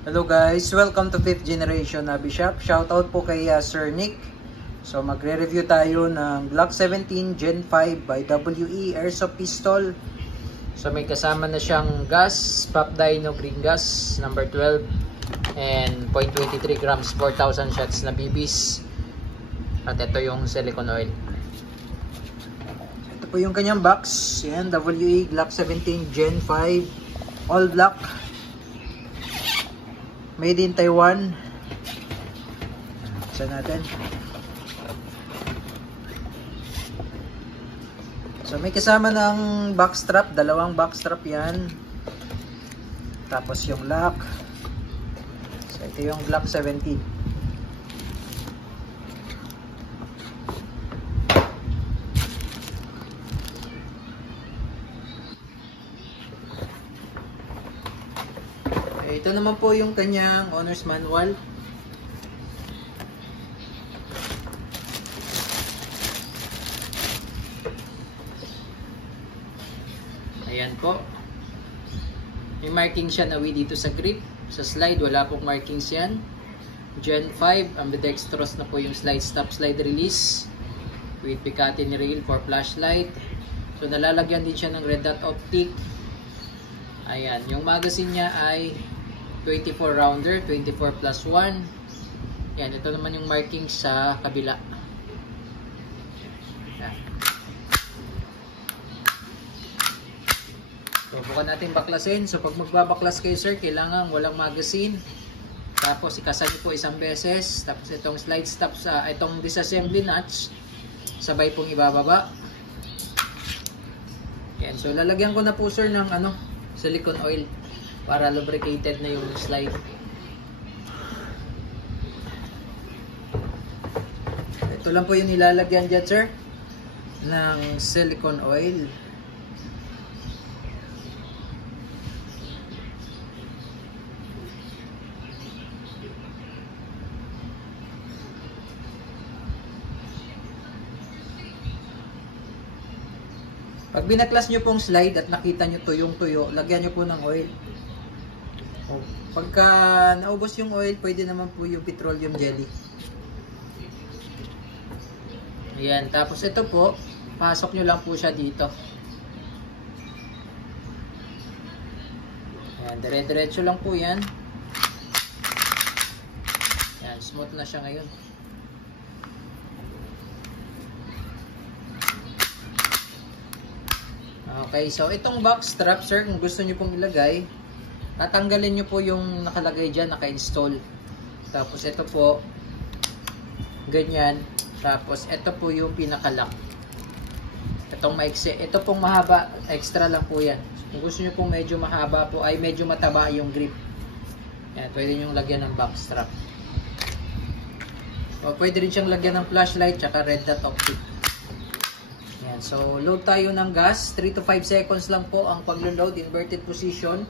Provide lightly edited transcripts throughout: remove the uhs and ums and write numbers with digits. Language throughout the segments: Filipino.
Hello guys, welcome to 5th Generation Hobby Shop. Shoutout po kay Sir Nick. So magre-review tayo ng Glock 17 Gen 5 by WE Airsoft Pistol. So may kasama na siyang gas, Pop Dino Green Gas number 12 and 0.23 grams 4,000 shots na BBs. At ito yung silicone oil. Ito po yung kanyang box. Yan, WE Glock 17 Gen 5 all black. Made in Taiwan. Buksan natin. So may kasama ng box strap, dalawang box strap yan. Tapos yung lock. So ito yung Glock 17. Ito naman po yung kanyang owner's manual. Ayan po. May marking siya na dito sa grip. Sa slide, wala pong markings yan. Gen 5, ambidextrous na po yung slide stop, slide release. With Picatinny rail for flashlight. So nalalagyan din siya ng red dot optic. Ayan, yung magazine niya ay 24 rounder, 24 plus 1. Yan, ito naman yung marking sa kabila. Yan. So, bukan natin baklasin. So, pag magbabaklas kayo sir, kailangan walang magazine. Tapos, ikasan nyo po isang beses. Tapos, itong slide stop sa, itong disassembly notch, sabay pong ibababa. Yan. So, lalagyan ko na po sir ng silicone oil para lubricated na yung slide. Ito lang po yung nilalagyan dyan sir ng silicone oil. Pag binaklas nyo pong slide at nakita nyo tuyong-tuyo, lagyan nyo po ng oil. Pagka naubos yung oil, pwede naman po yung petroleum jelly. Ayan, tapos ito po, pasok nyo lang po siya dito. Ayan, dire-diretso lang po yan. Ayan, smooth na siya ngayon. Okay, so itong box strap sir, kung gusto nyo pong ilagay, tatanggalin nyo po yung nakalagay dyan, naka-install. Tapos ito po, ganyan. Tapos ito po yung pinaka-lock. Itong maiksi. Ito pong mahaba, extra lang po yan. Kung gusto nyo pong medyo mahaba po, ay medyo mataba yung grip. Yan, pwede nyo lagyan ng box strap. O pwede rin siyang lagyan ng flashlight, tsaka red dot optic. Yan, so load tayo ng gas. 3 to 5 seconds lang po ang paglo-load, inverted position.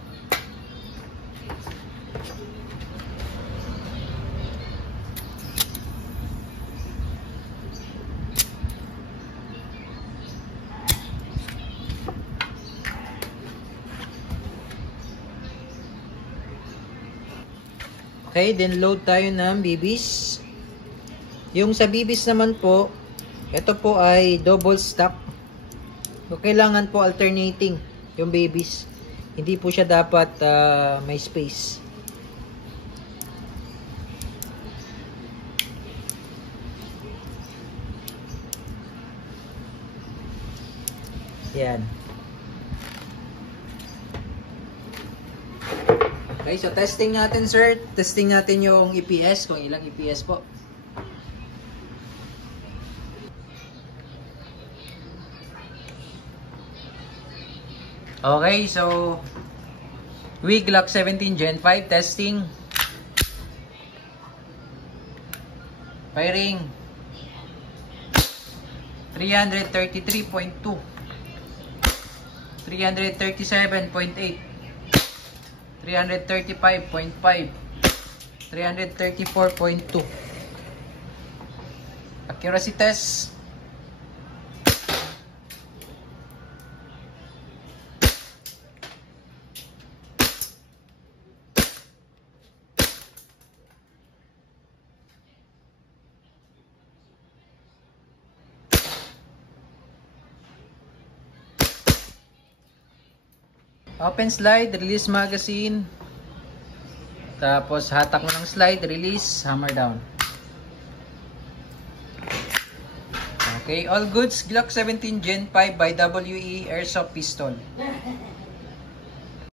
Okay, then load tayo ng BBs. Yung sa BBs naman po, ito po ay double stack. So, kailangan po alternating yung BBs. Hindi po siya dapat may space. Yan. Okay, so testing natin sir. Testing natin yung EPS, kung ilang EPS po. Okay, so Glock 17 Gen 5 testing. Firing 333.2, 337.8, 335.5, 334.2. Accuracy test. Open slide, release magazine. Tapos hatak mo ng slide, release, hammer down. Okay, all goods, Glock 17 Gen 5 by WE Airsoft Pistol.